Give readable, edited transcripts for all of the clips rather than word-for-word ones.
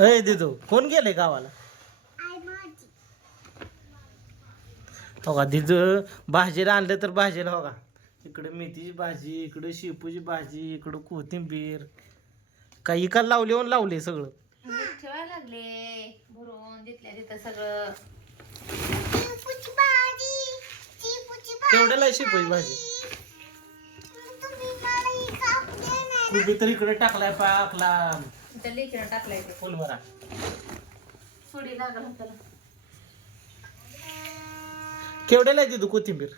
अय दिदू कोण गेले गावाला? हो का दिदू भाजीला आणलं तर भाजीला हो का इकडे मेथीची भाजी, इकडे शेपूची भाजी, इकडं कोथिंबीर काही इकायला लावले सगळं ठेवायला लागले भरून तिथल्या तिथं सगळं. केवढ्याला आहे शेपूची भाजी? कुठे तर इकडे टाकलाय पाकला त्या लेकीनं टाकलाय ते फुलभरा सोडी लागल त्याला. केवढ्याला आहे दिदू कोथिंबीर?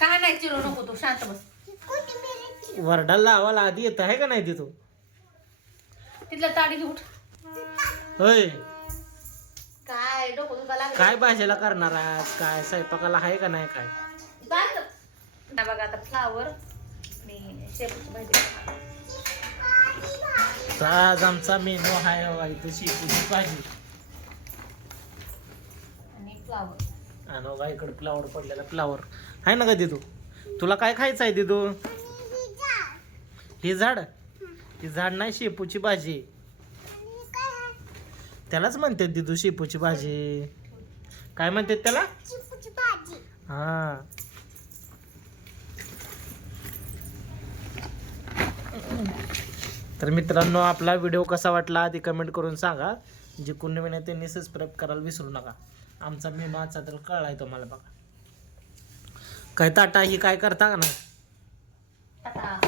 काय नाही चिरू नको तू शांत बस. वरडाला लावायला आधी येत आहे का नाही तिथं? तिथल्या ताडी घेऊन होय काय डोकं तुला लागलं काय भाजीला करणार आहात? काय स्वयंपाकाला आहे का नाही काय? बघा आता फ्लावर आणि शेपूची भाजी तर आज आमचा मेनू आहे बघा इथं शेपूची भाजी आणि फ्लावर. आणि बघा इकडे फ्लावर पडलेला फ्लावर आहे ना का दिदू? तुला काय खायचं आहे दिदू? ही झाड नाही शेपूची भाजी त्यालाच म्हणतात दिदू शेपूची भाजी. काय म्हणतात त्याला? हा तर मित्रांनो आपला व्हिडिओ कसा वाटला आधी कमेंट करून सांगा. जे कोणी नवीन आहे त्यांनी सबस्क्राईब करायला विसरू नका. आमचा मेनू आजचा तर कळलाय तुम्हाला बघा. काय ताटा ही काय करता का नाही? टाटा